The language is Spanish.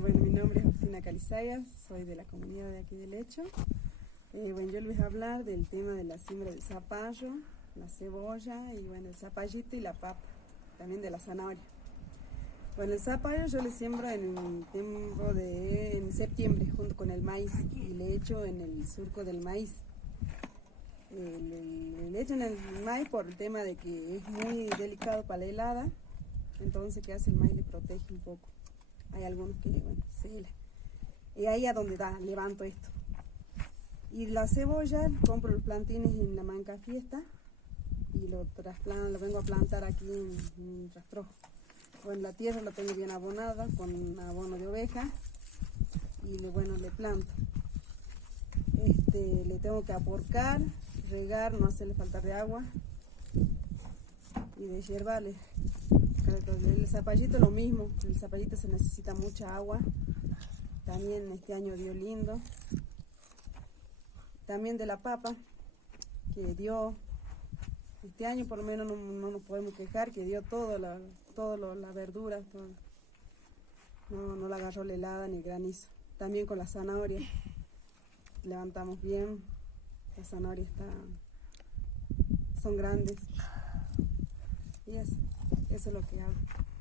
Bueno, mi nombre es Agustina Calizayas, soy de la comunidad de aquí de Lecho. Bueno, yo les voy a hablar del tema de la siembra del zapallo, la cebolla y bueno, el zapallito y la papa, también de la zanahoria. Bueno, el zapallo yo le siembro en septiembre junto con el maíz y le echo en el surco del maíz. Le echo en el maíz por el tema de que es muy delicado para la helada, entonces que hace el maíz le protege un poco. Hay algunos que, bueno, se hela. Y ahí a donde levanto esto. Y la cebolla, compro los plantines en la Manca Fiesta y lo vengo a plantar aquí en un rastrojo. Bueno, la tierra la tengo bien abonada con abono de oveja y le planto. Le tengo que aporcar, regar, no hacerle falta de agua y de hierbarle. El zapallito lo mismo, el zapallito se necesita mucha agua, también este año dio lindo. También de la papa, que dio, este año por lo menos no nos podemos quejar, que dio toda la verdura, no la agarró la helada ni granizo. También con la zanahoria, levantamos bien, las zanahorias son grandes y eso es lo que hago.